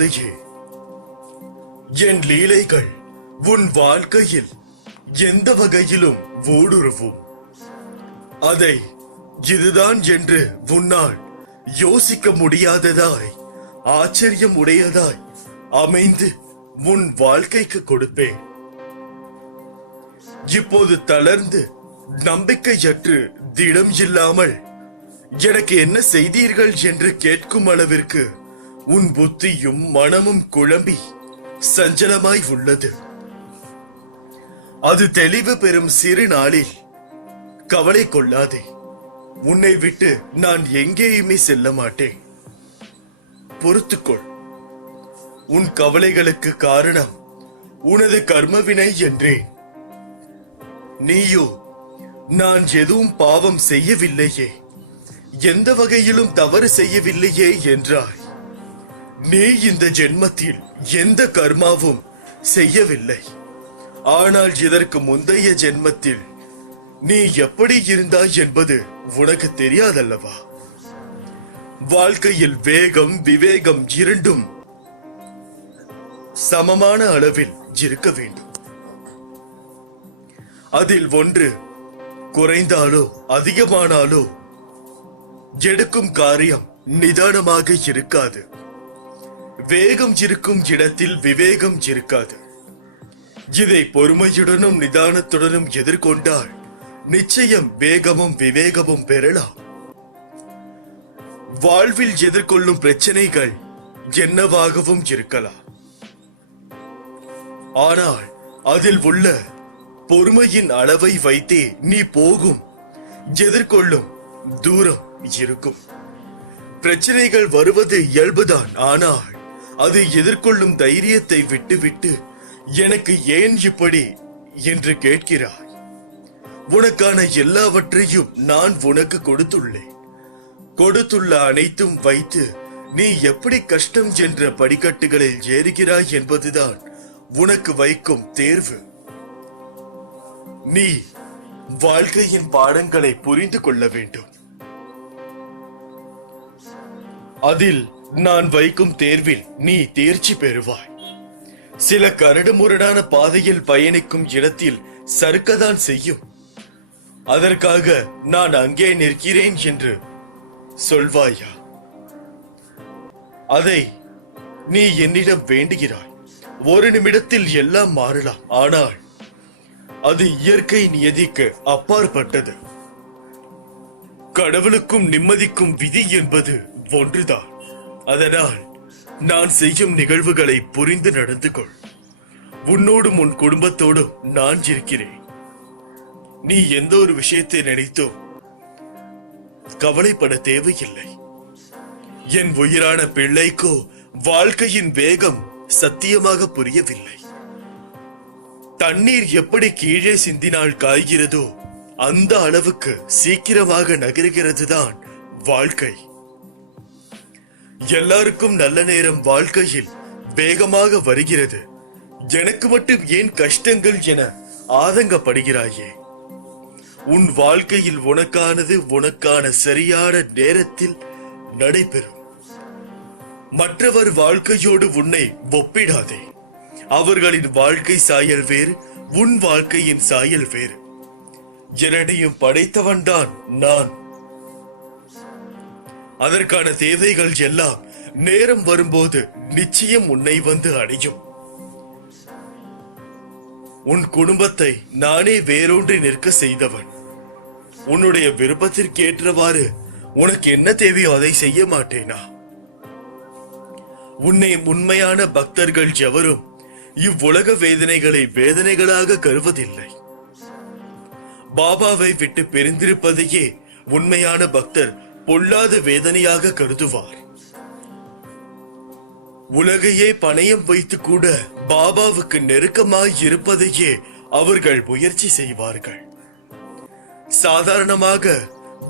குழந்தையே, என் லீலைகள் உன் வாழ்க்கையில் எந்த வகையிலும் ஊடுருவும். அதை இதுதான் என்று உன்னால் யோசிக்க முடியாததாய், ஆச்சரியம் உடையதாய் அமைந்து உன் வாழ்க்கைக்கு கொடுப்பேன். இப்போது தளர்ந்து நம்பிக்கையற்று திடம் இல்லாமல் எனக்கு என்ன செய்தீர்கள் என்று கேட்கும் அளவிற்கு உன் புத்தியும் மனமும் குழம்பி சஞ்சலமாய் உள்ளது. அது தெளிவு பெறும் சிறு நாளில் கவலை கொள்ளாதே. உன்னை விட்டு நான் எங்கேயுமே செல்ல மாட்டேன். பொறுத்துக்கொள். உன் கவலைகளுக்கு காரணம் உனது கர்மவினை என்றேன். நீயோ நான் எதுவும் பாவம் செய்யவில்லையே, எந்த வகையிலும் தவறு செய்யவில்லையே என்றாய். நீ இந்த ஜென்மத்தில் எந்த கர்மாவும் செய்யவில்லை. ஆனால் இதற்கு முந்தைய ஜென்மத்தில் நீ எப்படி இருந்தாய் என்பது உனக்கு தெரியாதல்லவா? வாழ்க்கையில் வேகம் விவேகம் இரண்டும் சமமான அளவில் இருக்க வேண்டும். அதில் ஒன்று குறைந்தாலோ அதிகமானாலோ எடுக்கும் காரியம் நிதானமாக இருக்காது. வேகம் இருக்கும் இடத்தில் விவேகம் இருக்காது. இதை பொறுமையுடனும் நிதானத்துடனும் எதிர்கொண்டால் நிச்சயம் வேகமும் விவேகமும் பெறலாம். வாழ்வில் எதிர்கொள்ளும் பிரச்சனைகள் என்னவாகவும் இருக்கலாம். ஆனால் அதில் உள்ள பொறுமையின் அளவை வைத்தே நீ போகும் எதிர்கொள்ளும் தூரம் இருக்கும். பிரச்சனைகள் வருவது இயல்புதான். ஆனால் அது எதிர்கொள்ளும் தைரியத்தை விட்டுவிட்டு எனக்கு ஏன் இப்படி என்று கேட்கிறாய். உனக்கான எல்லாவற்றையும் நான் உனக்கு கொடுத்துள்ளேன். கொடுத்துள்ள அனைத்தும் வைத்து நீ எப்படி கஷ்டம் என்ற படிக்கட்டுகளில் ஏறுகிறாய் என்பதுதான் உனக்கு வைக்கும் தேர்வு. நீ வாழ்க்கையின் பாடங்களை புரிந்து கொள்ள வேண்டும். அதில் நான் வைக்கும் தேர்வில் நீ தேர்ச்சி பெறுவாய். சில கரடுமுரடான பாதையில் பயணிக்கும் இடத்தில் சறுக்கதான் செய்யும். அதற்காக நான் அங்கே நிற்கிறேன் என்று சொல்வாயா? அதை நீ என்னிடம் வேண்டுகிறாய். ஒரு நிமிடத்தில் எல்லாம் மாறலாம். ஆனால் அது இயற்கை நியதிக்கு அப்பாற்பட்டது. கடவுளுக்கும் நிம்மதிக்கும் விதி என்பது ஒன்றுதான். அதனால் நான் செய்யும் நிகழ்வுகளை புரிந்து நடந்து கொள். உன்னோடும் உன் குடும்பத்தோடும் நான் இருக்கிறேன். நீ எந்த ஒரு விஷயத்தை நினைத்தோ கவலைப்பட தேவையில்லை. என் உயிரான பிள்ளைக்கோ வாழ்க்கையின் வேகம் சத்தியமாக புரியவில்லை. தண்ணீர் எப்படி கீழே சிந்தினால் காய்கிறதோ அந்த அளவுக்கு சீக்கிரமாக நகருகிறது தான் வாழ்க்கை. எல்லாருக்கும் நல்ல நேரம் வாழ்க்கையில் வேகமாக வருகிறது. எனக்கு மட்டும் ஏன் கஷ்டங்கள் என ஆதங்கப்படுகிறாயே? உன் வாழ்க்கையில் உனக்கானது உனக்கான சரியான நேரத்தில் நடைபெறும். மற்றவர் வாழ்க்கையோடு உன்னை ஒப்பிடாதே. அவர்களின் வாழ்க்கை சாயல் வேறு, உன் வாழ்க்கையின் சாயல் வேறு. இரண்டையும் படைத்தவன் தான் நான். அதற்கான தேவைகள் எல்லாம் நேரம் வரும்போது நிச்சயம் உன்னை வந்து அடையும். உன் குடும்பத்தை நானே வேரூன்றி நிற்க செய்தவன். உன்னுடைய விருப்பத்திற்கேற்றவாறு உனக்கு என்ன தேவையோ அதை செய்ய மாட்டேனா? உன்னை உண்மையான பக்தர்கள் எவரும் இவ்வுலக வேதனைகளை வேதனைகளாக கருவதில்லை. பாபாவை விட்டு பிரிந்திருப்பதையே உண்மையான பக்தர் பொல்லாத வேதனையாக கருதுவார். உலகையே பணயம் வைத்து கூட பாபாவுக்கு நெருக்கமாய் இருப்பதையே அவர்கள் முயற்சி செய்வார்கள். சாதாரணமாக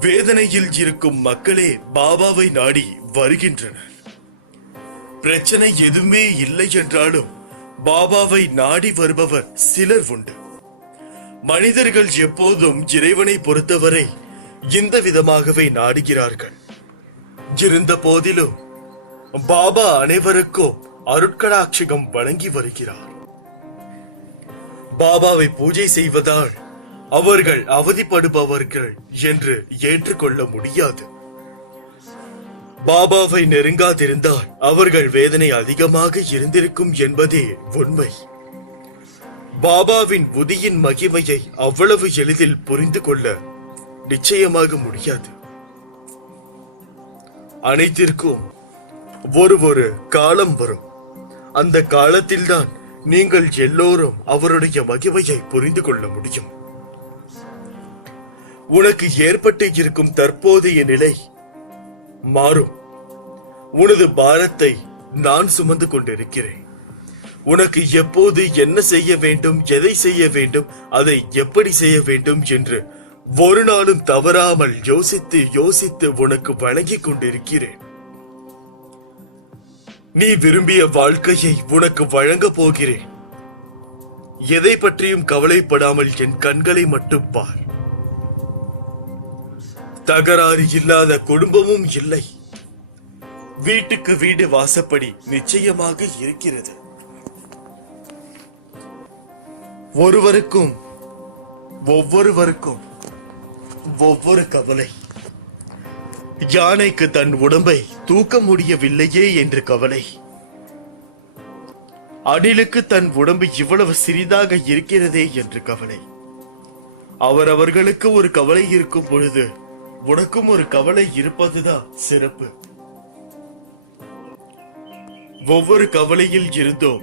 வேதனையில் இருக்கும் மக்களே பாபாவை நாடி வருகின்றனர். பிரச்சனை எதுவுமே இல்லை என்றாலும் பாபாவை நாடி வருபவர் சிலர் உண்டு. மனிதர்கள் எப்போதும் இறைவனை பொறுத்தவரை இந்த விதமாகவே நாடுகிறார்கள். இருந்த போதிலும் பாபா அனைவருக்கும் அருட்கடாட்சிகம் வழங்கி வருகிறார். பாபாவை பூஜை செய்வதால் அவர்கள் அவதிப்படுபவர்கள் என்று ஏற்றுக்கொள்ள முடியாது. பாபாவை நெருங்காதிருந்தால் அவர்கள் வேதனை அதிகமாக இருந்திருக்கும் என்பதே உண்மை. பாபாவின் புதியின் மகிமையை அவ்வளவு எளிதில் புரிந்து கொள்ள நிச்சயமாக முடியாது. அனைத்திற்கும் ஒரு காலம் வரும். அந்த காலத்தில்தான் நீங்கள் எல்லோரும் அவருடைய மகிமையை புரிந்து கொள்ள முடியும். உனக்கு ஏற்பட்டு இருக்கும் தற்போதைய நிலை மாறும். உனது பாரத்தை நான் சுமந்து கொண்டிருக்கிறேன். உனக்கு எப்போது என்ன செய்ய வேண்டும், எதை செய்ய வேண்டும், அதை எப்படி செய்ய வேண்டும் என்று ஒரு நாளும் தவறாமல் யோசித்து யோசித்து உனக்கு வழங்கிக் கொண்டிருக்கிறேன். நீ விரும்பிய வாழ்க்கையை உனக்கு வழங்க போகிறேன். எதை பற்றியும் கவலைப்படாமல் என் கண்களை மட்டும் பார். தகராறு இல்லாத குடும்பமும் இல்லை. வீட்டுக்கு வீடு வாசப்படி நிச்சயமாக இருக்கிறது. ஒருவருக்கும் ஒவ்வொருவருக்கும் ஒவ்வொரு கவலை. யானைக்கு தன் உடம்பை தூக்க முடியவில்லையே என்று கவலை. அணிலுக்கு தன் உடம்பு இவ்வளவு சிறிதாக இருக்கிறதே என்று கவலை. அவரவர்களுக்கு ஒரு கவலை இருக்கும் பொழுது உனக்கும் ஒரு கவலை இருப்பதுதான் சிறப்பு. ஒவ்வொரு கவலையில் இருந்தோ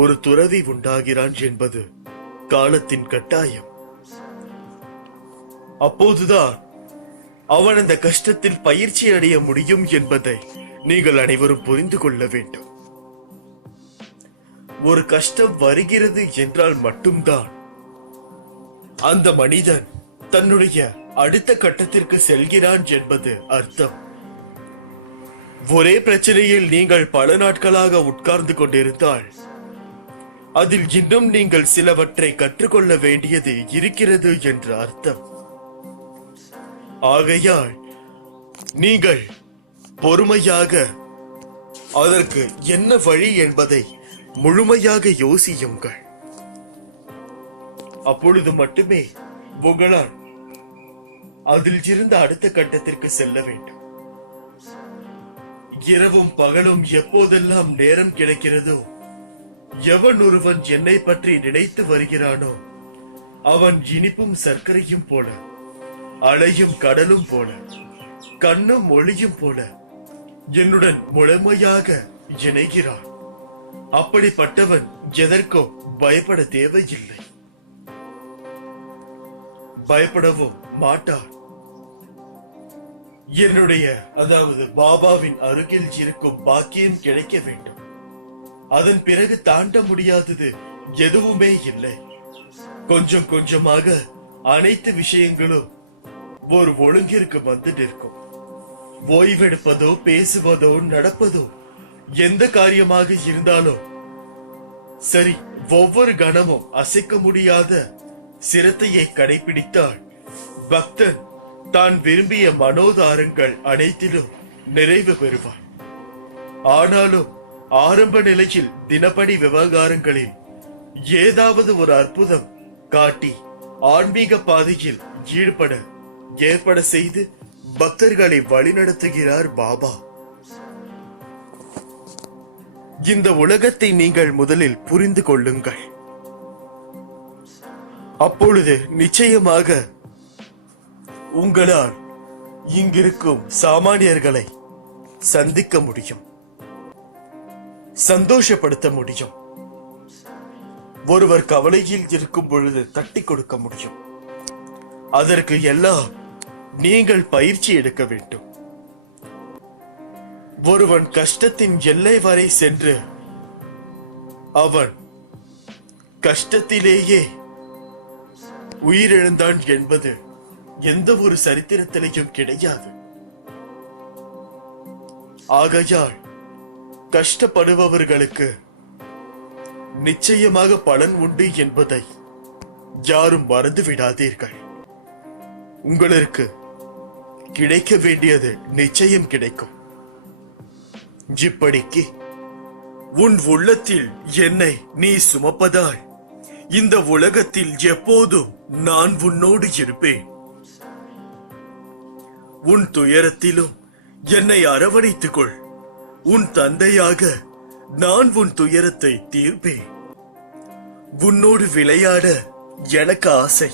ஒரு துறவி உண்டாகிறான் என்பது காலத்தின் கட்டாயம். அப்போதுதான் அவன் அந்த கஷ்டத்தில் பயிற்சி அடைய முடியும் என்பதை நீங்கள் அனைவரும் புரிந்து கொள்ள வேண்டும். ஒரு கஷ்டம் வருகிறது என்றால் மட்டும்தான் அந்த மனிதன் தன்னுடைய அடுத்த கட்டத்திற்கு செல்கிறான் என்பது அர்த்தம். ஒரே பிரச்சனையில் நீங்கள் பல நாட்களாக உட்கார்ந்து கொண்டிருந்தால் அதில் இன்னும் நீங்கள் சிலவற்றை கற்றுக்கொள்ள வேண்டியது இருக்கிறது என்று அர்த்தம். ஆகையால் நீங்கள் பொறுமையாக அதற்கு என்ன வழி என்பதை முழுமையாக யோசியுங்கள். அப்பொழுது மட்டுமே உங்களால் அதில் இருந்து அடுத்த கட்டத்திற்கு செல்ல வேண்டும். இரவும் பகலும் எப்போதெல்லாம் நேரம் கிடைக்கிறதோ, எவன் ஒருவன் என்னை பற்றி நினைத்து வருகிறானோ அவன் இனிப்பும் சர்க்கரையும் போல, அலையும் கடலும் போல, கண்ணும் ஒளியும் போல என்னுடன் முழுமையாக இணைகிறான். அப்படிப்பட்டவன் எதற்கோ பயப்பட தேவையில்லை, பயப்படவும் மாட்டான். என்னுடைய அதாவது பாபாவின் அருகில் இருக்கும் பாக்கியம் கிடைக்க வேண்டும். அதன் பிறகு தாண்ட முடியாதது எதுவுமே இல்லை. கொஞ்சம் கொஞ்சமாக அனைத்து விஷயங்களும் ஒரு ஒழுங்கிற்கு வந்து நிற்கும். ஓய்வெடுப்பதோ பேசுவதோ நடப்பதோ எந்த காரியமாக இருந்தாலும் சரி, ஒவ்வொரு கணமும் அசைக்க முடியாத சிரத்தையை கடைபிடித்தால் பக்தன் தான் விரும்பிய மனோதாரங்கள் அனைத்திலும் நிறைவு பெறுவார். ஆனாலும் ஆரம்ப நிலையில் தினப்படி விவகாரங்களில் ஏதாவது ஒரு அற்புதம் காட்டி ஆன்மீக பாதையில் ஈடுபட ஏற்பட செய்து பக்தர்களை வழிநடத்துகிறார் பாபா. இந்த உலகத்தை நீங்கள் முதலில் புரிந்து கொள்ளுங்கள். அப்பொழுது நிச்சயமாக உங்களால் இங்கிருக்கும் சாமானியர்களை சந்திக்க முடியும், சந்தோஷப்படுத்த முடியும். ஒருவர் கவலையில் இருக்கும் பொழுது தட்டி கொடுக்க முடியும். அதற்கு எல்லாம் நீங்கள் பயிற்சி எடுக்க வேண்டும். ஒருவன் கஷ்டத்தின் எல்லை வரை சென்று அவன் கஷ்டத்திலேயே உயிரிழந்தான் என்பது எந்த ஒரு சரித்திரத்திலையும் கிடையாது. ஆகையால் கஷ்டப்படுபவர்களுக்கு நிச்சயமாக பலன் உண்டு என்பதை யாரும் மறந்து விடாதீர்கள். உங்களுக்கு கிடைக்க வேண்டியது நிச்சயம் கிடைக்கும். இப்படிக்கு உன் உள்ளத்தில் என்னை நீ சுமப்பதால் இந்த உலகத்தில் எப்போதும் நான் உன்னோடு இருப்பேன். உன் துயரத்திலும் என்னை அரவணைத்துக் கொள். உன் தந்தையாக நான் உன் துயரத்தை தீர்ப்பேன். உன்னோடு விளையாட எனக்கு ஆசை.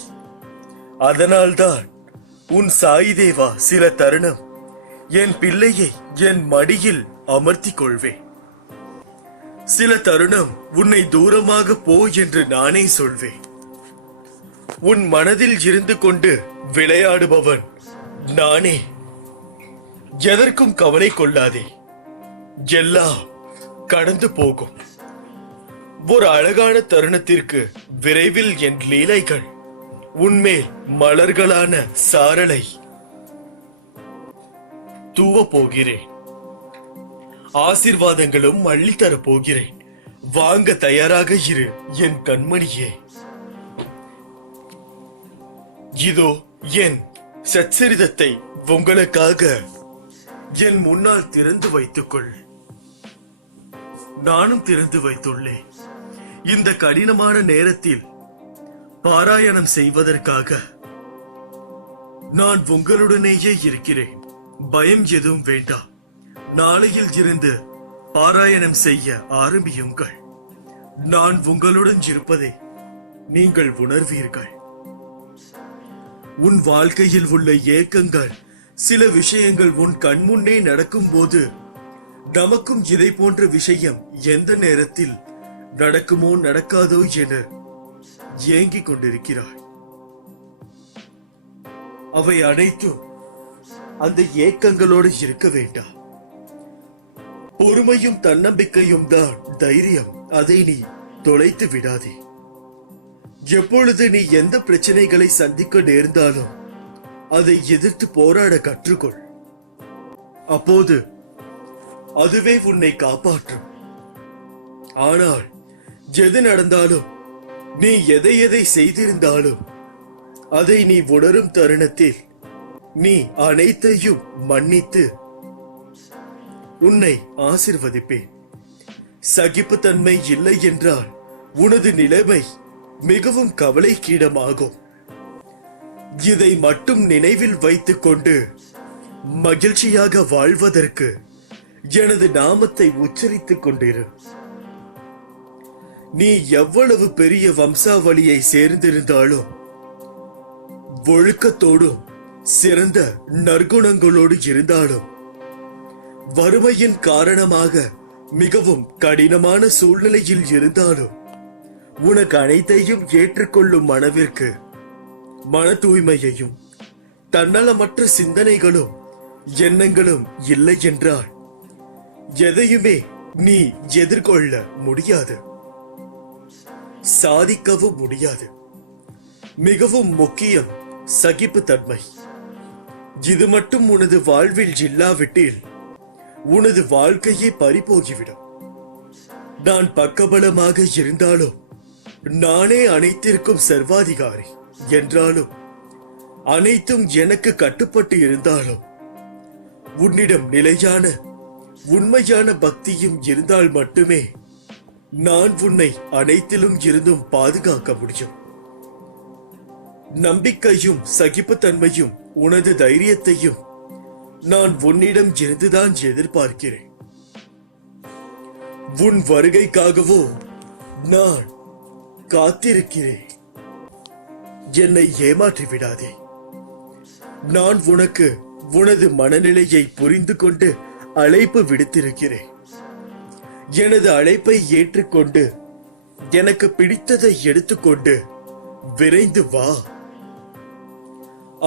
அதனால்தான் உன் சாய் தேவா சில தருணம் என் பிள்ளையை என் மடியில் அமர்த்திக் கொள்வேன். சில தருணம் உன்னை தூரமாக போ என்று நானே சொல்வேன். உன் மனதில் இருந்து கொண்டு விளையாடுபவன் நானே. எதற்கும் கவலை கொள்ளாதே, எல்லாம் கடந்து போகும். ஒரு அழகான தருணத்திற்கு விரைவில் என் லீலைகள் உன்மேல் மலர்களான சாரலை தூவ போகிறேன். ஆசீர்வாதங்களும் அள்ளித்தரப் போகிறேன். வாங்க தயாராக இரு என் கண்மணியே. இதோ என் சச்சரிதத்தை உங்களுக்காக என் முன்னால் திறந்து வைத்துக்கொள். நானும் திறந்து வைத்துள்ளேன். இந்த கடினமான நேரத்தில் பாராயணம் செய்வதற்காக நான் உங்களுடனேயே இருக்கிறேன். பயம் எதுவும் வேண்டாம். நாளையில் இருந்து பாராயணம் செய்ய ஆரம்பியுங்கள். நான் உங்களுடன் இருப்பதை நீங்கள் உணர்வீர்கள். உன் வாழ்க்கையில் உள்ள ஏக்கங்கள், சில விஷயங்கள் உன் கண்முன்னே நடக்கும் போது நமக்கும் இதை போன்ற விஷயம் எந்த நேரத்தில் நடக்குமோ நடக்காதோ என ஏங்கிக் கொண்டிருக்கிறாய். அவை அனைத்தும் அந்த ஏக்கங்களோடு இருக்க வேண்டாம். பொறுமையும் தன்னம்பிக்கையும் தான் தைரியம். அதை நீ தொலைத்து விடாதே. எப்பொழுது நீ எந்த பிரச்சனைகளை சந்திக்க நேர்ந்தாலும் அதை எதிர்த்து போராட கற்றுக்கொள். அப்போது அதுவே உன்னை காப்பாற்றும். ஆனால் எது நடந்தாலும், நீ எதை எதை செய்திருந்தாலும், அதை நீ உணரும் தருணத்தில் நீ அனைத்தையும் மன்னித்து உன்னை ஆசிர்வதிப்பேன். சகிப்புத்தன்மை இல்லை என்றால் உனது நிலைமை மிகவும் கவலைக்கீடமாகும். இதை மட்டும் நினைவில் வைத்துக் கொண்டு மகிழ்ச்சியாக வாழ்வதற்கு எனது நாமத்தை உச்சரித்துக் கொண்டிரு. நீ எவ்வளவு பெரிய வம்சாவளியை சேர்ந்திருந்தாலும், ஒழுக்கத்தோடும் சிறந்த நற்குணங்களோடு இருந்தாலும், வறுமையின் காரணமாக மிகவும் கடினமான சூழ்நிலையில் இருந்தாலும், உனக்கு அனைத்தையும் ஏற்றுக்கொள்ளும் மனவிற்கு மன தூய்மையையும் தன்னலமற்ற சிந்தனைகளும் எண்ணங்களும் இல்லை என்றால் எதையுமே நீ எதிர்கொள்ள முடியாது, சாதிக்கவும் முடியாது. மிகவும் முக்கியம் சகிப்புத்தன்மை. இது மட்டும் உனது வாழ்வில் இல்லாவிட்டில் உனது வாழ்க்கையே பறிபோகிவிடும். நான் பக்கபலமாக இருந்தாலும், நானே அனைத்திற்கும் சர்வாதிகாரி என்றாலும், அனைத்தும் எனக்கு கட்டுப்பட்டு இருந்தாலும், உன்னிடம் நிலையான உண்மையான பக்தியும் இருந்தால் மட்டுமே நான் உன்னை அனைத்திலும் இருந்தும் பாதுகாக்க முடியும். நம்பிக்கையும் சகிப்புத்தன்மையும் உனது தைரியத்தையும் நான் உன்னிடம் இருந்துதான் எதிர்பார்க்கிறேன். உன் வருகைக்காகவோ நான் காத்திருக்கிறேன். என்னை ஏமாற்றி விடாதே. நான் உனக்கு உனது மனநிலையை புரிந்து கொண்டு அழைப்பு விடுத்திருக்கிறேன். எனது அழைப்பை ஏற்றுக்கொண்டு எனக்கு பிடித்ததை எடுத்துக்கொண்டு விரைந்து வா.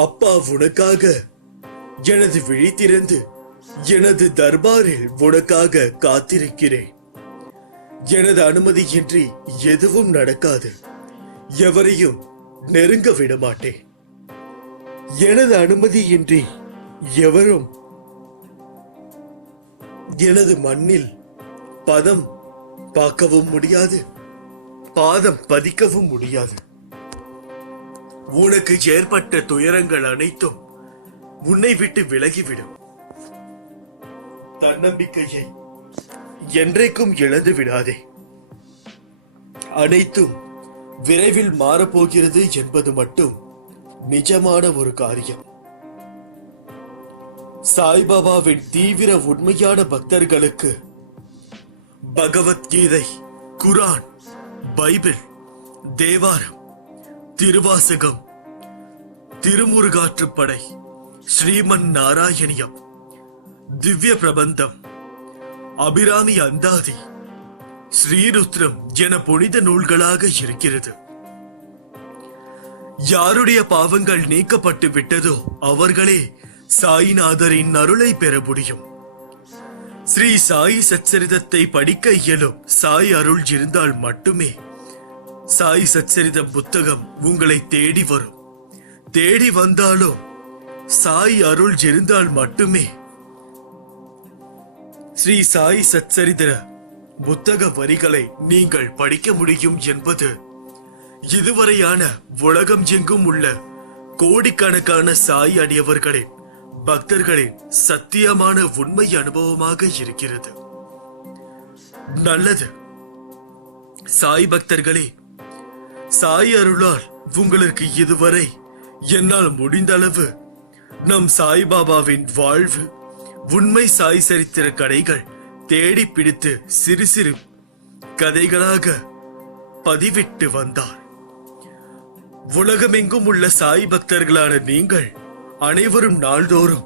அப்பா உனக்காக எனது விழி திறந்து எனது தர்பாரில் உனக்காக காத்திருக்கிறேன். எனது அனுமதியின்றி எதுவும் நடக்காது. எவரையும் நெருங்க விட மாட்டேன். எனது அனுமதியின்றி எவரும் எனது மண்ணில் பதம் பார்க்கவும் முடியாது, பாதம் பதிக்கவும் முடியாது. உனக்கு ஏற்பட்ட துயரங்கள் அனைத்தும் உன்னை விட்டு விலகிவிடும். தன்னம்பிக்கையை என்றைக்கும் இழந்து விடாதே. அனைத்தும் விரைவில் மாறப்போகிறது என்பது மட்டும் நிஜமான ஒரு காரியம். சாய்பாபாவின் தீவிர உண்மையான பக்தர்களுக்கு பகவத்கீதை, குரான், பைபிள், தேவாரம், திருவாசகம், திருமுருகாற்றுப்படை, ஸ்ரீமன் நாராயணியம், திவ்ய பிரபந்தம், அபிராமி அந்தாதி, ஸ்ரீருத்ரம் என புனித நூல்களாக இருக்கிறது. யாருடைய பாவங்கள் நீக்கப்பட்டு விட்டதோ அவர்களே சாய்நாதரின் அருளை பெற முடியும். ஸ்ரீ சாய் சச்சரிதத்தை படிக்க இயலும் சாய் அருள் இருந்தால் மட்டுமே சாய் சச்சரிதம் புத்தகம் உங்களை தேடி வரும். தேடி வந்தாலும் சாய் அருள் இருந்தால் மட்டுமே ஸ்ரீ சாய் சச்சரித புத்தக வரிகளை நீங்கள் படிக்க முடியும் என்பது இதுவரையான உலகம் எங்கும் உள்ள கோடிக்கணக்கான சாய் அடியவர்களின் பக்தர்களின் சத்தியமான உண்மை அனுபவமாக இருக்கிறது. நல்லது சாய் பக்தர்களே, சாய் அருளால் உங்களுக்கு இதுவரை என்னால் முடிந்த அளவு நம் சாய்பாபாவின் வாழ்வு, உண்மை சாய் சரித்திர கதைகள் தேடி பிடித்து சிறு சிறு கதைகளாக பதிவிட்டு வந்தார். உலகமெங்கும் உள்ள சாய் பக்தர்களான நீங்கள் அனைவரும் நாள்தோறும்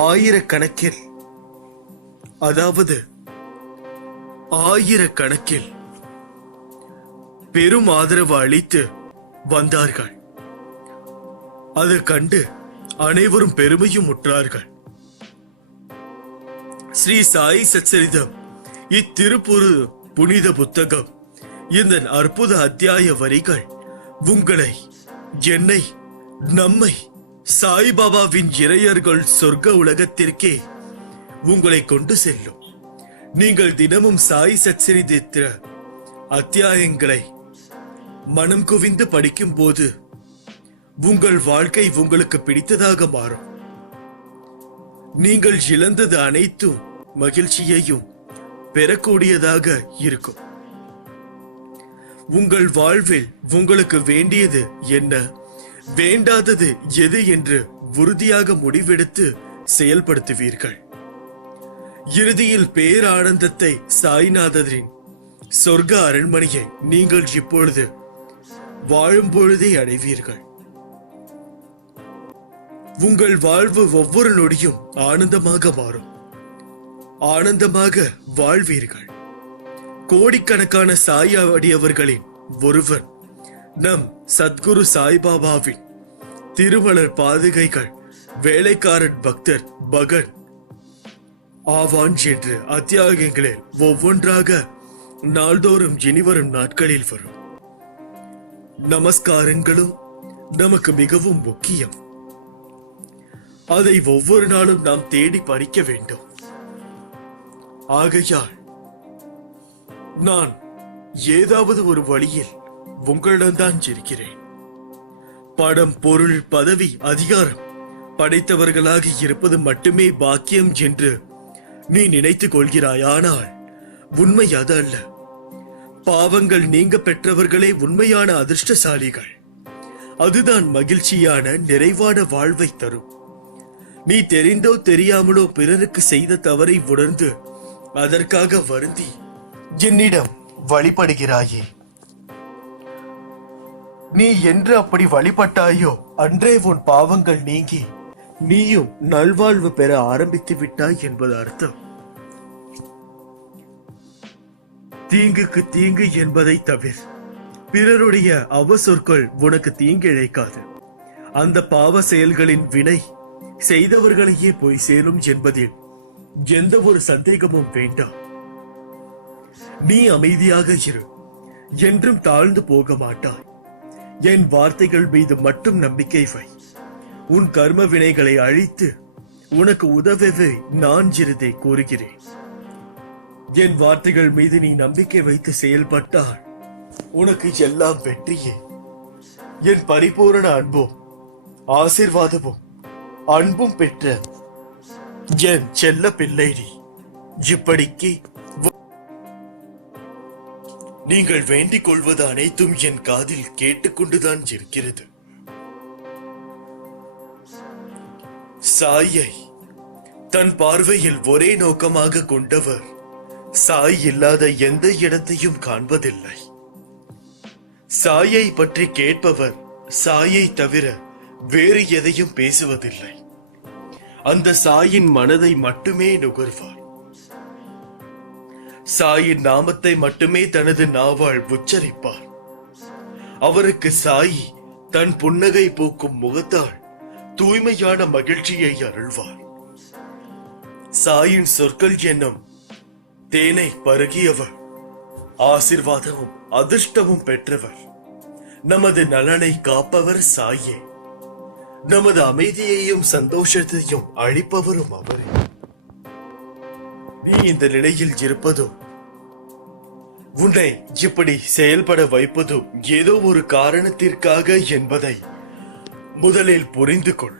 ஆயிரக்கணக்கில், அதாவது ஆயிரக்கணக்கில் பெரும் ஆதரவு அளித்து வந்தார்கள். அதை கண்டு அனைவரும் பெருமையும் உற்றார்கள். ஸ்ரீ சாய் சச்சரிதம் இத்திருப்புரு புனித புத்தகம், இந்த அற்புத அத்தியாய வரிகள் உங்களை, என்னை, நம்மை சாய்பாபாவின் இறையர்கள் சொர்க்க உலகத்திற்கே உங்களை கொண்டு செல்லும். நீங்கள் தினமும் சாய் சச்சரித்திர அத்தியாயங்களை மனம் குவிந்து படிக்கும் போது உங்கள் வாழ்க்கை உங்களுக்கு பிடித்ததாக மாறும். நீங்கள் இழந்தது அனைத்தும் மகிழ்ச்சியையும் பெறக்கூடியதாக இருக்கும். உங்கள் வாழ்வில் உங்களுக்கு வேண்டியது என்ன, வேண்டாதது எது என்று உறுதியாக முடிவெடுத்து செயல்படுத்துவீர்கள். இறுதியில் பேரானந்தத்தை, சாய்நாதரின் சொர்க்க அரண்மனையை நீங்கள் இப்பொழுது வாழும் பொழுதே அடைவீர்கள். உங்கள் வாழ்வு ஒவ்வொரு நொடியும் ஆனந்தமாக மாறும். ஆனந்தமாக வாழ்வீர்கள். கோடிக்கணக்கான சாய் அடியவர்களின் ஒருவன் நம் சத்குரு சாய்பாபாவின் திருமலர் பாதுகைகள் வேலைக்காரன் பக்தர் பகன் ஆவான் என்று அத்தியாயங்களில் ஒவ்வொன்றாக நாள்தோறும் இனிவரும் நாட்களில் வரும். நமஸ்காரங்களும் நமக்கு மிகவும் முக்கியம். அதை ஒவ்வொரு நாளும் நாம் தேடி படிக்க வேண்டும். ஆகையால் நான் ஏதாவது ஒரு வழியில் உங்களிடம்தான் இருக்கிறேன். படம், பொருள், பதவி, அதிகாரம் படைத்தவர்களாக இருப்பது மட்டுமே பாக்கியம் என்று நீ நினைத்துக் கொள்கிறாய். ஆனால் உண்மை அது அல்ல. பாவங்கள் நீங்க பெற்றவர்களே உண்மையான அதிர்ஷ்டசாலிகள். அதுதான் மகிழ்ச்சியான, நிறைவான வாழ்வை தரும். நீ தெரிந்தோ தெரியாமலோ பிறருக்கு செய்த தவறை உணர்ந்து அதற்காக வருந்தி என்னிடம் வழிபடுகிறாயே. நீ என்று அப்படி வழிபட்டாயோ அன்றே உன் பாவங்கள் நீங்கி நீயும் நல்வாழ்வு பெற ஆரம்பித்து விட்டாய் என்பது அர்த்தம். தீங்குக்கு தீங்கு என்பதை தவிர பிறருடைய அவசொற்கள் உனக்கு தீங்கு இழைக்காது. அந்த பாவ செயல்களின் வினை செய்தவர்களையே போய் சேரும் என்பதில் எந்த ஒரு சந்தேகமும் வேண்டாம். நீ அமைதியாக இரு. என்றும் தாழ்ந்து போக மாட்டாய். என் வார்த்தைகள் மீது மட்டும் நம்பிக்கை வை. உன் கர்ம வினைகளை அழித்து உனக்கு உதவவே நான் இருதை கூறுகிறேன். என் வார்த்தைகள் மீது நீ நம்பிக்கை வைத்து செயல்பட்டால் உனக்கு எல்லாம் வெற்றியே. என் பரிபூரண அன்பும் ஆசீர்வாதமும் அன்பும் பெற்ற என் செல்ல பிள்ளை நீ. இப்படிக்கு நீங்கள் வேண்டிக் கொள்வது அனைத்தும் என் காதில் கேட்டுக்கொண்டுதான் இருக்கிறது. சாயை தன் பார்வையில் ஒரே நோக்கமாக கொண்டவர் சாய் இல்லாத எந்த இடத்தையும் காண்பதில்லை. சாயை பற்றி கேட்பவர் சாயை தவிர வேறு எதையும் பேசுவதில்லை. அந்த சாயின் மனதை மட்டுமே நுகர்வார். சாயின் நாமத்தை மட்டுமே தனது நாவால் உச்சரிப்பார். அவருக்கு சாயி தன் புன்னகை போக்கும் முகத்தால் தூய்மையான மகிழ்ச்சியை அருள்வார். சாயின் சொற்கள் என்னும் தேனை பருகியவர், ஆசிர்வாதமும் அதிர்ஷ்டமும் பெற்றவர். நமது நலனை காப்பவர் சாயே. நமது அமைதியையும் சந்தோஷத்தையும் அளிப்பவரும் அவரே. நீ இந்த நிலையில் இருப்பதும் உன்னை இப்படி செயல்பட வைப்பதும் ஏதோ ஒரு காரணத்திற்காக என்பதை முதலில் புரிந்து கொள்.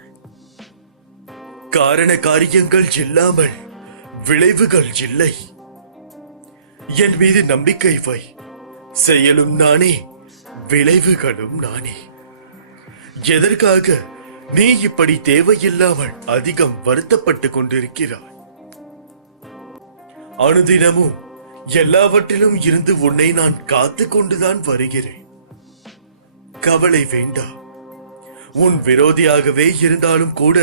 காரண காரியங்கள் இல்லாமல் விளைவுகள் இல்லை. என் மீது நம்பிக்கை வை. செயலும் நானே, விளைவுகளும் நானே. எதற்காக நீ இப்படி தேவையில்லாமல் அதிகம் வருத்தப்பட்டுக் கொண்டிருக்கிறாய்? அனுதினமும் எல்லாவற்றிலும் இருந்து உன்னை நான் காத்து கொண்டுதான் வருகிறேன். கவலை வேண்டாம். உன் விரோதியாகவே இருந்தாலும் கூட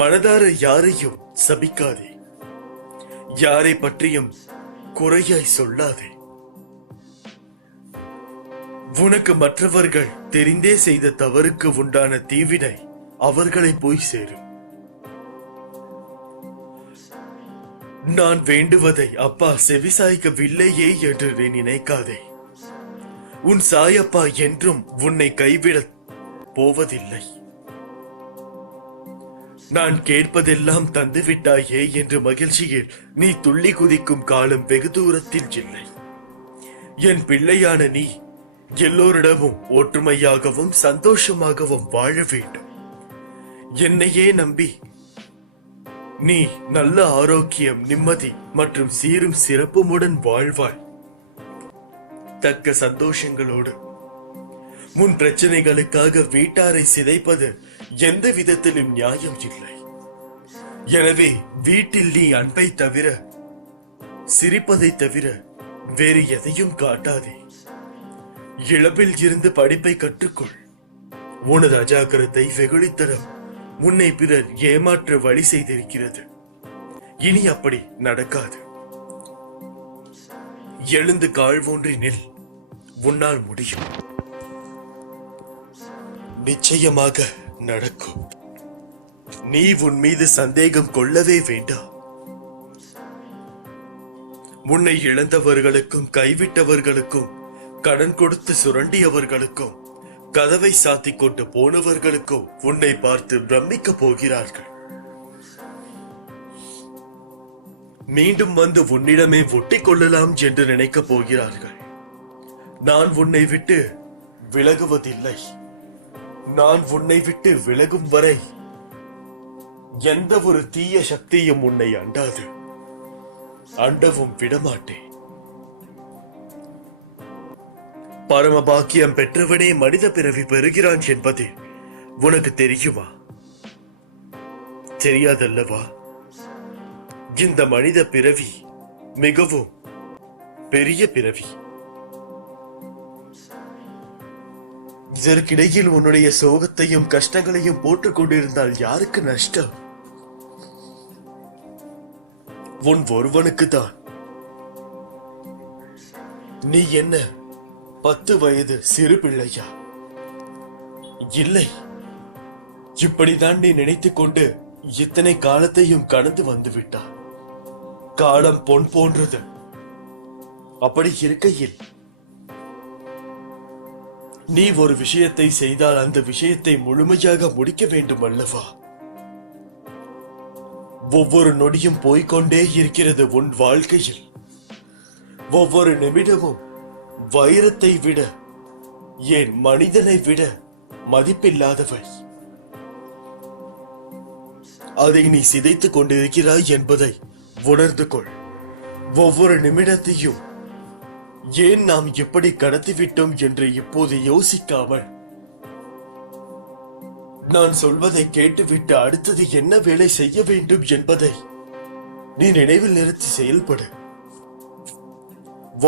மனதார யாரையும் சபிக்காதே. யாரை பற்றியும் குறையாய் சொல்லாதே. உனக்கு மற்றவர்கள் தெரிந்தே செய்த தவறுக்கு உண்டான தீவினை அவர்களை போய் சேரும். நான் வேண்டுவதை அப்பா செவிசாய்க்கவில்லையே என்று நீ நினைக்காதே. உன் சாயப்பா என்றும் உன்னை கைவிட போவதில்லை. நான் கேட்பதெல்லாம் தந்துவிட்டாயே என்று மகிழ்ச்சியில் நீ துள்ளி குதிக்கும் காலம் வெகு தூரத்தில் இல்லை. என் பிள்ளையான நீ எல்லோரிடமும் ஒற்றுமையாகவும் சந்தோஷமாகவும் வாழ வேண்டும். என்னையே நம்பி நீ நல்ல ஆரோக்கியம், நிம்மதி மற்றும் சீரும் சிறப்புமுடன் வாழ்வாய். தக்க சந்தோஷங்களோடு. முன் பிரச்சனைகளுக்காக வீட்டாரை சிதைப்பது எந்த விதத்திலும் நியாயம் இல்லை. எனவே வீட்டில் நீ அன்பை தவிர, சிரிப்பதை தவிர வேறு எதையும் காட்டாதே. இளவில் இருந்து படிப்பை கற்றுக்கொள். உனது அஜாக்கிரதை, வெகுளித்தனம் உன்னை பிறர் ஏமாற்ற வழி செய்திருக்கிறது. இனி அப்படி நடக்காது. எழுந்து கால் ஊன்றி நில். உன்னால் முடியும். நிச்சயமாக நடக்கும். நீ உன் மீது சந்தேகம் கொள்ளவே வேண்டாம். உன்னை இழந்தவர்களுக்கும், கைவிட்டவர்களுக்கும், கடன் கொடுத்து சுரண்டியவர்களுக்கும், கதவை சாத்திக் கொண்டு போனவர்களுக்கும் உன்னை பார்த்து பிரமிக்க போகிறார்கள். மீண்டும் வந்து உன்னிடமே ஒட்டிக் கொள்ளலாம் என்று நினைக்கப் போகிறார்கள். நான் உன்னை விட்டு விலகுவதில்லை. நான் உன்னை விட்டு விலகும் வரை எந்த ஒரு தீய சக்தியும் உன்னை அண்டாது. அண்டவும் விடமாட்டேன். பரம பாக்கியம் பெற்றவனே மனித பிறவி பெறுகிறான் என்பது உனக்கு தெரியுமா? தெரியாதல்லவா? இந்த மனித பிறவி மிகவும் பெரிய பிறவி. இதற்கிடையில் உன்னுடைய சோகத்தையும் கஷ்டங்களையும் போட்டுக் கொண்டிருந்தால் யாருக்கு நஷ்டம்? உன் ஒருவனுக்கு தான். நீ என்ன 10 வயது சிறு பிள்ளையா? இல்லை. இப்படிதான் நீ நினைத்துக் கொண்டு இத்தனை காலத்தையும் கடந்து வந்து விட்டாய். காலம் பொன் போன்றது. அப்படி இருக்கையில் நீ ஒரு விஷயத்தை செய்தால் அந்த விஷயத்தை முழுமையாக முடிக்க வேண்டும் அல்லவா? ஒவ்வொரு நொடியும் போய்கொண்டே இருக்கிறது உன் வாழ்க்கையில். ஒவ்வொரு நிமிடமும் வைரத்தை விட, ஏன் மனிதனை விட மதிப்பில்லாதவை. அதை நீ சிதைத்துக் கொண்டிருக்கிறாய் என்பதை உணர்ந்து கொள். ஒவ்வொரு நிமிடத்தையும் ஏன் நாம் இப்படி கடத்திவிட்டோம் என்று இப்போது யோசிக்காமல் நான் சொல்வதை கேட்டுவிட்டு அடுத்தது என்ன வேலை செய்ய வேண்டும் என்பதை நீ நினைவில் நிறுத்தி செயல்படு.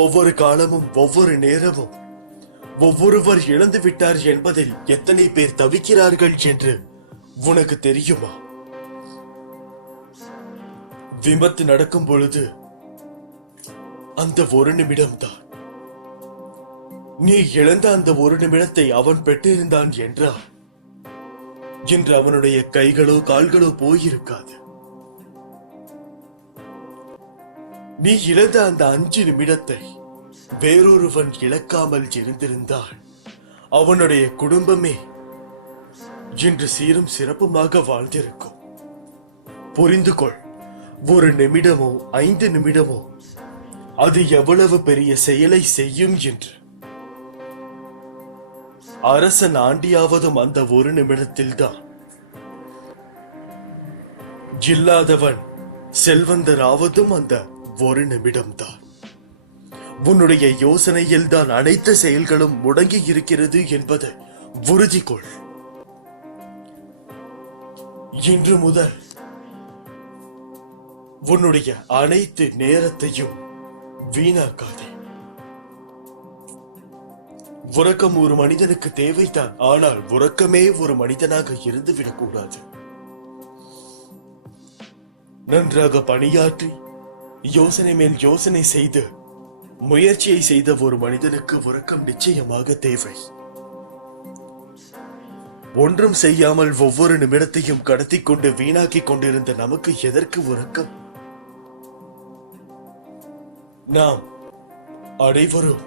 ஒவ்வொரு காலமும் ஒவ்வொரு நேரமும் ஒவ்வொருவர் இழந்து விட்டார் என்பதில் எத்தனை பேர் தவிக்கிறார்கள் என்று உனக்கு தெரியுமா? விபத்து நடக்கும் பொழுது அந்த ஒரு நிமிடம்தான், நீ இழந்த அந்த ஒரு நிமிடத்தை அவன் பெற்றிருந்தான் என்றால் இன்று அவனுடைய கைகளோ கால்களோ போயிருக்காது. நீ இழந்த அந்த 5 நிமிடத்தை வேறொருவன் இழக்காமல் இருந்திருந்தால் அவனுடைய குடும்பமே இன்று சீரும் சிறப்புமாக வாழ்ந்திருக்கும். புரிந்து கொள், ஒரு நிமிடமோ 5 நிமிடமோ அது எவ்வளவு பெரிய செயலை செய்யும் என்று. அரசன் ஆண்டியாவதும் அந்த ஒரு நிமிடத்தில்தான். இல்லாதவன் செல்வந்தராவதும் அந்த ஒரு நிமிடம்தான். உன்னுடைய யோசனையில் தான் அனைத்து செயல்களும் முடங்கி இருக்கிறது என்பதை உறுதி கொள். இன்று முதல் உன்னுடைய அனைத்து நேரத்தையும் வீணாக்காதே. உறக்கம் ஒரு மனிதனுக்கு தேவைதான், ஆனால் உறக்கமே ஒரு மனிதனாக இருந்துவிடக் கூடாது. நன்றாக பணியாற்றி யோசனை மேல் யோசனை செய்து முயற்சியை செய்த ஒரு மனிதனுக்கு உறக்கம் நிச்சயமாக தேவை. ஒன்றும் செய்யாமல் ஒவ்வொரு நிமிடத்தையும் கடத்தி கொண்டு வீணாக்கி கொண்டிருந்த நமக்கு எதற்கு உறக்கம்? நாம் அனைவரும்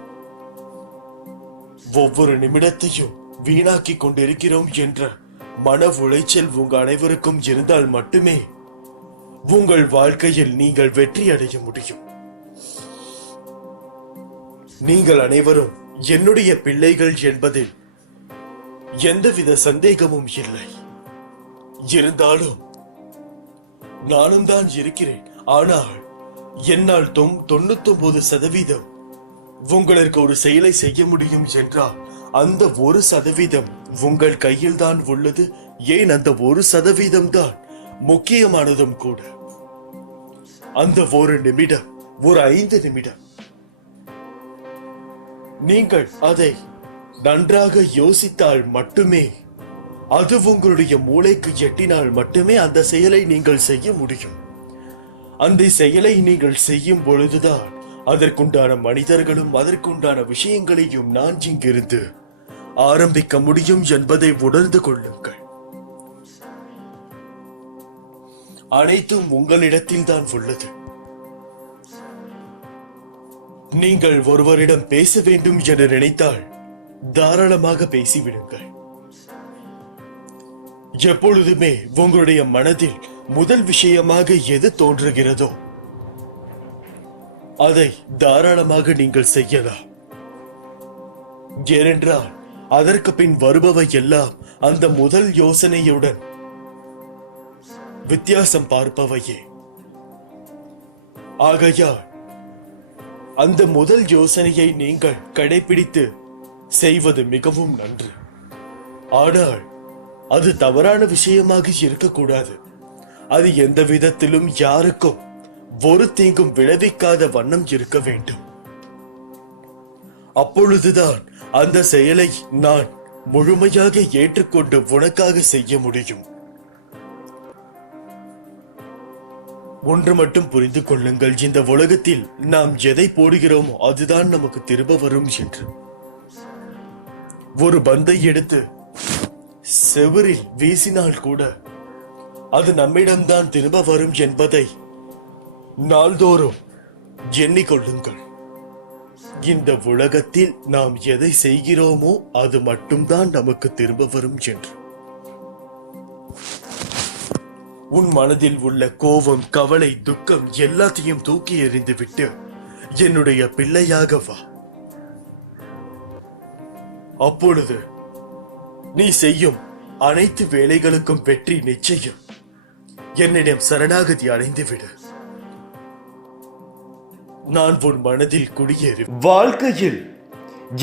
ஒவ்வொரு நிமிடத்தையும் வீணாக்கி கொண்டிருக்கிறோம் என்ற மன உளைச்சல் உங்க அனைவருக்கும் இருந்தால் மட்டுமே உங்கள் வாழ்க்கையில் நீங்கள் வெற்றி அடைய முடியும். நீங்கள் அனைவரும் என்னுடைய பிள்ளைகள் என்பதில் எந்தவித சந்தேகமும் இல்லை. இருந்தாலும் நானும் தான் இருக்கிறேன். ஆனால் என்னால் 99% உங்களுக்கு ஒரு செயலை செய்ய முடியும் என்றால் அந்த 1% உங்கள் கையில் தான் உள்ளது. ஏன் அந்த 1% தான் முக்கியமானதும் கூட. அந்த ஒரு நிமிடம், ஒரு 5 நிமிடம் நீங்கள் அதை நன்றாக யோசித்தால் மட்டுமே, அது உங்களுடைய மூளைக்கு எட்டினால் மட்டுமே அந்த செயலை நீங்கள் செய்ய முடியும். அந்த செயலை நீங்கள் செய்யும் பொழுதுதான் அதற்குண்டான மனிதர்களும் அதற்குண்டான விஷயங்களையும் நான் இங்கிருந்து ஆரம்பிக்க முடியும் என்பதை உணர்ந்து கொள்ளுங்கள். அனைத்தும் உங்களிடத்தில் தான் உள்ளது. நீங்கள் ஒருவரிடம் பேச வேண்டும் என்று நினைத்தால் தாராளமாக பேசிவிடுங்கள். எப்பொழுதுமே உங்களுடைய மனதில் முதல் விஷயமாக எது தோன்றுகிறதோ அதை தாராளமாக நீங்கள் செய்யலாம். ஏனென்றால் அதற்கு பின் வருபவை எல்லாம் அந்த முதல் யோசனையுடன் வித்தியாசம் பார்ப்பவையே. ஆகையால் அந்த முதல் யோசனையை நீங்கள் கடைபிடித்து செய்வது மிகவும் நன்று. ஆனால் அது தவறான விஷயமாக இருக்கக்கூடாது. அது எந்த விதத்திலும் யாருக்கும் ஒரு தீங்கும் விளைவிக்காத வண்ணம் இருக்க வேண்டும். அப்பொழுதுதான் அந்த செயலை நான் முழுமையாக ஏற்றுக்கொண்டு உனக்காக செய்ய முடியும். ஒன்று மட்டும் புரிந்து கொள்ளுங்கள், இந்த உலகத்தில் நாம் எதை போடுகிறோமோ அதுதான் நமக்கு திரும்ப வரும் என்று. ஒரு பந்தை எடுத்து செவுரில் வீசினால் கூட அது நம்மிடம்தான் திரும்ப வரும் என்பதை நாள்தோறும் எண்ணிக்கொள்ளுங்கள். இந்த உலகத்தில் நாம் எதை செய்கிறோமோ அது மட்டும்தான் நமக்கு திரும்ப வரும் என்று. உன் மனதில் உள்ள கோபம், கவலை, துக்கம் எல்லாத்தையும் தூக்கி எறிந்து விட்டு என்னுடைய பிள்ளையாக வா. அப்பொழுது நீ செய்யும் அனைத்து வேலைகளுக்கும் வெற்றி நிச்சயம். என்னிடம் சரணாகதி அடைந்து விடு. நான் உன் மனதில் குடியேறி வாழ்க்கையில்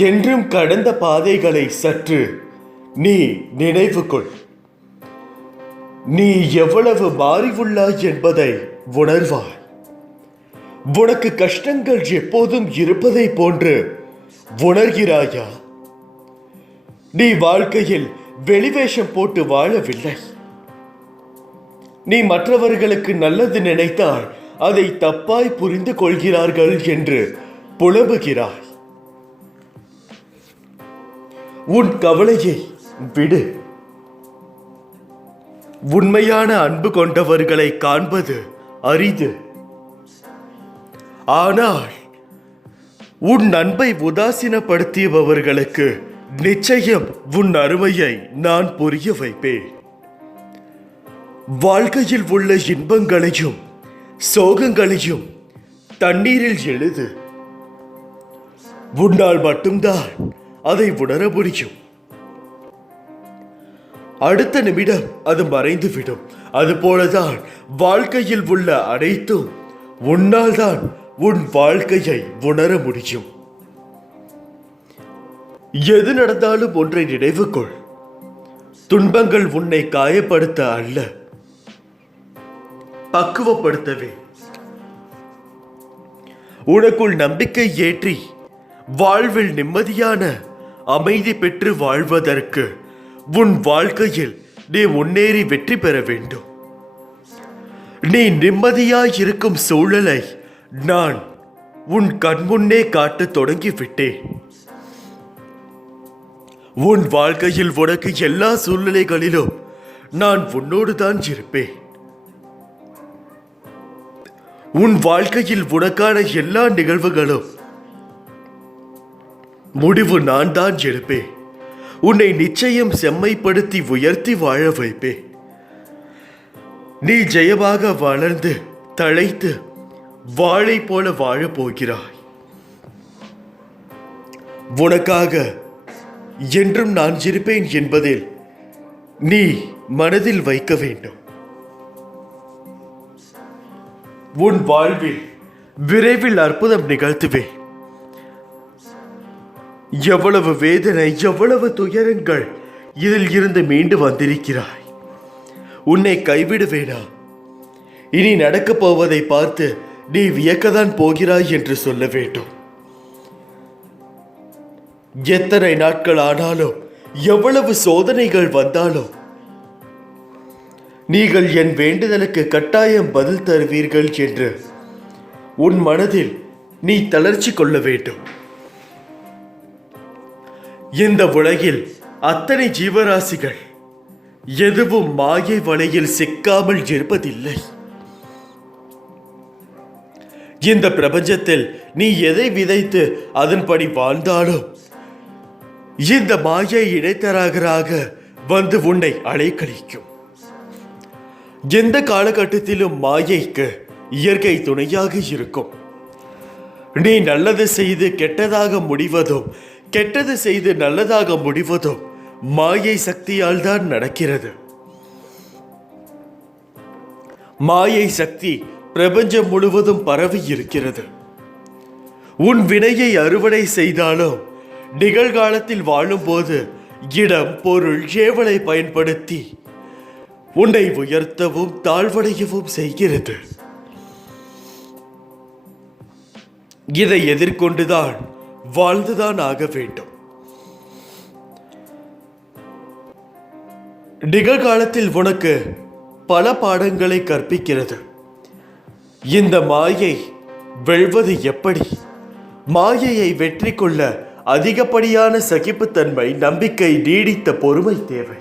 என்றும் கடந்த பாதைகளை சற்று நீ நினைவு கொள். நீ எவ்வளவு மாறி உள்ளாய் என்பதை உணர்வாய். உனக்கு கஷ்டங்கள் எப்போதும் இருப்பதை போன்று உணர்கிறாயா? நீ வாழ்க்கையில் வெளிவேஷம் போட்டு வாழவில்லை. நீ மற்றவர்களுக்கு நல்லது நினைத்தால் அதை தப்பாய் புரிந்து கொள்கிறார்கள் என்று புலம்புகிறாய். உன் கவலையை விடு. உண்மையான அன்பு கொண்டவர்களை காண்பது அரிது. ஆனால் உன் அன்பை உதாசீனப்படுத்தியவர்களுக்கு நிச்சயம் உன் அருமையை நான் புரிய வைப்பேன். வாழ்க்கையில் உள்ள இன்பங்களையும் சோகங்களையும் தண்ணீரில் எழுது. உன்னால் மட்டும்தான் அதை உணர முடியும். அடுத்த நிமிடம் அது மறைந்துவிடும். அதுபோலதான் வாழ்க்கையில் உள்ள அனைத்தும் உன்னால் தான் உன் வாழ்க்கையை உணர முடியும். எது நடந்தாலும் ஒன்றை நினைவு கொள். துன்பங்கள் உன்னை காயப்படுத்த அல்ல, பக்குவப்படுத்தவே. உனக்குள் நம்பிக்கை ஏற்றி வாழ்வில் நிம்மதியான அமைதி பெற்று வாழ்வதற்கு உன் வாழ்க்கையில் நீ முன்னேறி வெற்றி பெற வேண்டும். நீ நிம்மதியாய் இருக்கும் சூழலை நான் உன் கண்முன்னே காட்ட தொடங்கிவிட்டேன். உன் வாழ்க்கையில் உனக்கு எல்லா சூழ்நிலைகளிலும் நான் உன்னோடு தான் இருப்பேன். உன் வாழ்க்கையில் உனக்கான எல்லா நிகழ்வுகளும் முடிவு நான் தான் எடுப்பேன். உன்னை நிச்சயம் செம்மைப்படுத்தி உயர்த்தி வாழ வைப்பேன். நீ ஜெயமாக வளர்ந்து தழைத்து வாழை போல வாழப் போகிறாய். உனக்காக என்றும் நான் இருப்பேன் என்பதில் நீ மனதில் வைக்க வேண்டும். உன் வாழ்வில் விரைவில் அற்புதம் நிகழ்த்துவேன். எவ்வளவு வேதனை, எவ்வளவு துயரங்கள் இதில் இருந்து மீண்டு வந்திருக்கிறாய். உன்னை கைவிடுவேனா? இனி நடக்கப் போவதை பார்த்து நீ வியக்கத்தான் போகிறாய் என்று சொல்ல வேண்டும். எத்தனை நாட்கள் ஆனாலும், எவ்வளவு சோதனைகள் வந்தாலும் நீங்கள் என் வேண்டுதலுக்கு கட்டாயம் பதில் தருவீர்கள் என்று உன் மனதில் நீ தளர்ச்சி கொள்ள வேண்டும். இந்த உலகில் அத்தனை ஜீவராசிகள் எதுவும் மாயை வலையில் சிக்காமல் இருப்பதில்லை. இந்த பிரபஞ்சத்தில் நீ எதை விதைத்து அதன்படி வாழ்ந்தாலும் இந்த மாயை இடைத்தரகராக வந்து உன்னை அலைக்கழிக்கும். எந்த காலகட்டத்திலும் மாயைக்கு இயற்கை துணையாக இருக்கும். நீ நல்லது செய்து கெட்டதாக முடிவதும், கெட்டது செய்து நல்லதாக முடிவதும் மாயை சக்தியால் தான் நடக்கிறது. மாயை சக்தி பிரபஞ்சம் முழுவதும் பரவி இருக்கிறது. உன் வினையை அறுவடை செய்தாலும் நிகழ்காலத்தில் வாழும்போது இடம், பொருள், ஏவலை பயன்படுத்தி உன்னை உயர்த்தவும் தாழ்வடையவும் செய்கிறது. இதை எதிர்கொண்டுதான் வாழ்ந்துதான் ஆக வேண்டும். நிகழ்காலத்தில் உனக்கு பல பாடங்களை கற்பிக்கிறது. இந்த மாயை வெல்வது எப்படி? மாயையை வெற்றி கொள்ள அதிகப்படியான சகிப்புத்தன்மை, நம்பிக்கை, நீடித்த பொறுமை தேவை.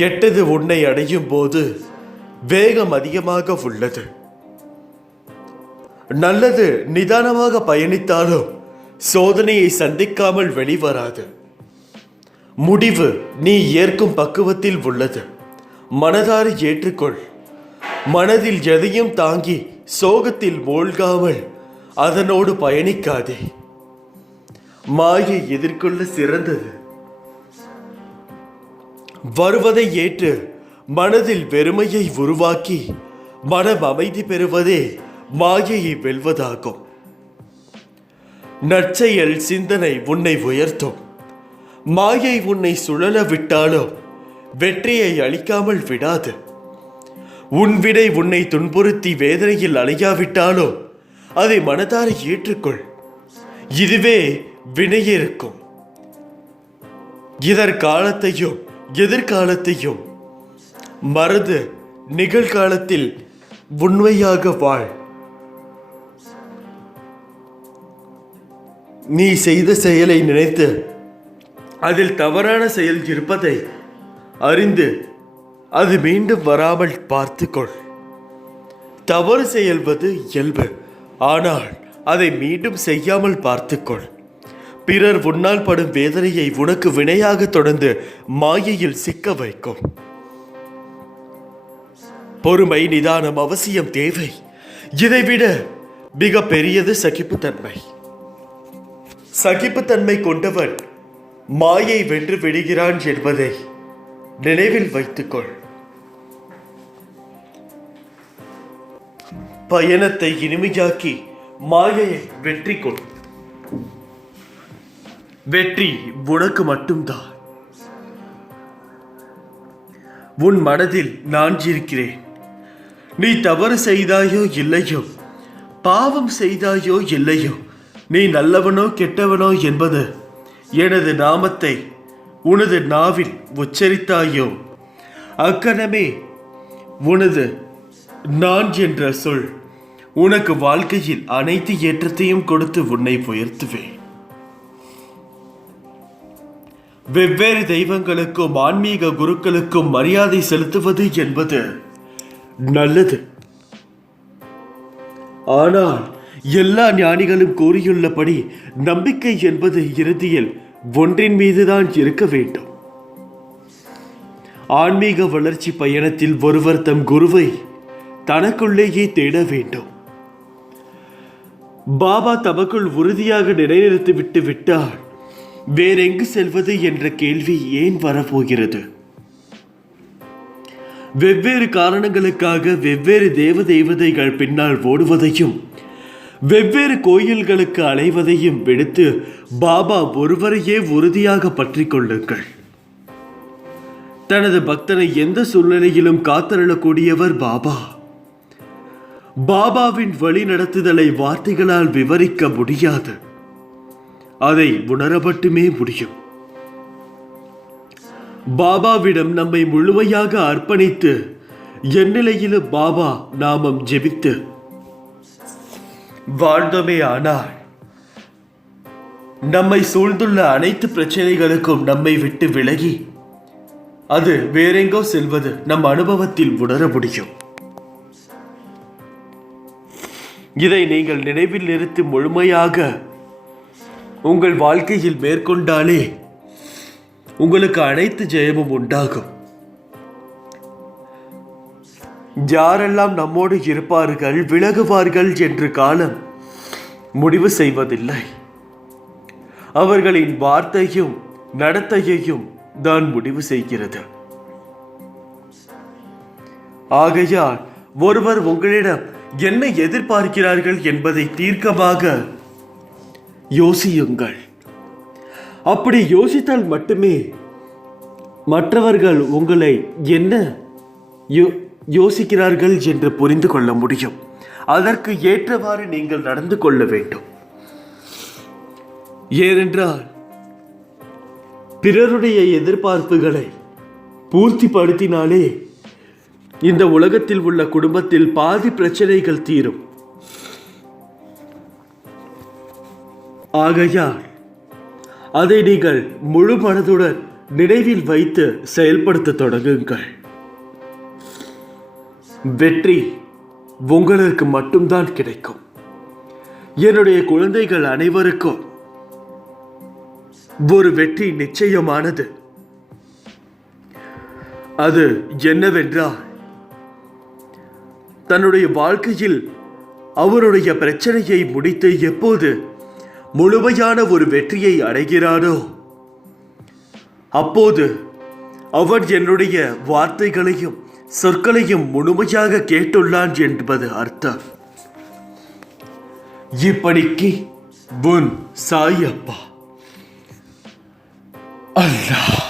கெட்டது உன்னை அடையும் போது வேகம் அதிகமாக உள்ளது. நல்லது நிதானமாக பயணித்தாலும் சோதனையை சந்திக்காமல் வெளிவராது. முடிவு நீ ஏற்கும் பக்குவத்தில் உள்ளது. மனதார ஏற்றுக்கொள். மனதில் எதையும் தாங்கி சோகத்தில் மூழ்காமல் அதனோடு பயணிக்காதே. மாயை எதிர்கொள்ள சிறந்தது. வருவதை ஏற்று மனதில் வெறுமையை உருவாக்கி மனம் அமைதி பெறுவதே மாயையை வெல்வதாகும். நற்செயல் சிந்தனை உன்னை உயர்த்தும். மாயை உன்னை சுழல விட்டாலும் வெற்றியை அளிக்காமல் விடாது. உன் விடை உன்னை துன்புறுத்தி வேதனையில் அலையாவிட்டாலும் அதை மனதார ஏற்றுக்கொள். இதுவே வினையிருக்கும். இதற்காலத்தையும் எதிர்காலத்தையும் மறந்து நிகழ்காலத்தில் உண்மையாக வாழ். நீ செய்த செயலை நினைத்து அதில் தவறான செயல் இருப்பதை அறிந்து அது மீண்டும் வராமல் பார்த்துக்கொள். தவறு செய்வது இயல்பு, ஆனால் அதை மீண்டும் செய்யாமல் பார்த்துக்கொள். பிறர் உன்னால் படும் வேதனையை உனக்கு வினையாக தொடர்ந்து மாயையில் சிக்க வைக்கும். பொறுமை நிதானம் அவசியம் தேவை. இதைவிட மிக பெரியது சகிப்புத்தன்மை. சகிப்புத்தன்மை கொண்டவன் மாயை வென்று விடுகிறான் என்பதை நினைவில் வைத்துக்கொள். பயணத்தை இனிமையாக்கி மாயையை வெற்றி கொள். வெற்றி உனக்கு மட்டும்தான். உன் மனதில் நான் இருக்கிறேன். நீ தவறு செய்தாயோ இல்லையோ, பாவம் செய்தாயோ இல்லையோ, நீ நல்லவனோ கெட்டவனோ என்பது எனது நாமத்தை உனது நாவில் உச்சரித்தாயோ அக்கணமே உனது நான் என்ற சொல் உனக்கு வாழ்க்கையில் அனைத்து ஏற்றத்தையும் கொடுத்து உன்னை உயர்த்துவேன். வெவ்வேறு தெய்வங்களுக்கும் ஆன்மீக குருக்களுக்கும் மரியாதை செலுத்துவது என்பது நல்லது. ஆனால் எல்லா ஞானிகளும் கூறியுள்ளபடி நம்பிக்கை என்பது இறுதியில் ஒன்றின் மீதுதான் இருக்க வேண்டும். ஆன்மீக வளர்ச்சி பயணத்தில் ஒருவர் தம் குருவை தனக்குள்ளேயே தேட வேண்டும். பாபா தமக்குள் உறுதியாக நிலைநிறுத்திவிட்டு விட்டால் வேறெங்கு செல்வது என்ற கேள்வி ஏன் வரப்போகிறது? வெவ்வேறு காரணங்களுக்காக வெவ்வேறு தேவதைகள் பின்னால் ஓடுவதையும் வெவ்வேறு கோயில்களுக்கு அலைவதையும் விடுத்து பாபா ஒருவரையே உறுதியாக பற்றி கொள்ளுங்கள். தனது பக்தனை எந்த சூழ்நிலையிலும் காத்தருளக்கூடியவர் பாபா. பாபாவின் வழி நடத்துதலை வார்த்தைகளால் விவரிக்க முடியாது. அதை உணர மட்டுமே முடியும். பாபாவிடம் நம்மை முழுமையாக அர்ப்பணித்து எந்நிலையிலும் பாபா நாமம் ஜெபித்து வாழ்ந்தோமே ஆனால் நம்மை சூழ்ந்துள்ள அனைத்து பிரச்சனைகளுக்கும் நம்மை விட்டு விலகி அது வேறெங்கோ செல்வது நம் அனுபவத்தில் உணர முடியும். இதை நீங்கள் நினைவில் நிறுத்தி முழுமையாக உங்கள் வாழ்க்கையில் மேற்கொண்டாலே உங்களுக்கு அனைத்து ஜெயமும் உண்டாகும். யாரெல்லாம் நம்மோடு இருப்பார்கள் விலகுவார்கள் என்று காலம் முடிவு செய்வதில்லை. அவர்களின் வார்த்தையும் நடத்தையையும் தான் முடிவு செய்கிறது. ஆகையால் ஒருவர் உங்களிடம் என்ன எதிர்பார்க்கிறார்கள் என்பதை தீர்க்கமாக யோசியுங்கள். அப்படி யோசித்தால் மட்டுமே மற்றவர்கள் உங்களை என்ன யோசிக்கிறார்கள் என்று புரிந்து கொள்ள முடியும். அதற்கு ஏற்றவாறு நீங்கள் நடந்து கொள்ள வேண்டும். ஏனென்றால் பிறருடைய எதிர்பார்ப்புகளை பூர்த்திப்படுத்தினாலே இந்த உலகத்தில் உள்ள குடும்பத்தில் பாதி பிரச்சனைகள் தீரும். ஆகையால் அதை நீங்கள் முழு மனதுடன் நினைவில் வைத்து செயல்படுத்த தொடங்குங்கள். வெற்றி உங்களுக்கு மட்டும்தான் கிடைக்கும். என்னுடைய குழந்தைகள் அனைவருக்கும் ஒரு வெற்றி நிச்சயமானது. அது என்னவென்றால் தன்னுடைய வாழ்க்கையில் அவருடைய பிரச்சனையை முடித்து எப்போது முழுமையான ஒரு வெற்றியை அடைகிறானோ அப்போது அவர் என்னுடைய வார்த்தைகளையும் சொற்களையும் முழுமையாக கேட்டுள்ளான் என்பது அர்த்தம். இப்படிக்கு உன் சாயப்பா அல்லாஹ்.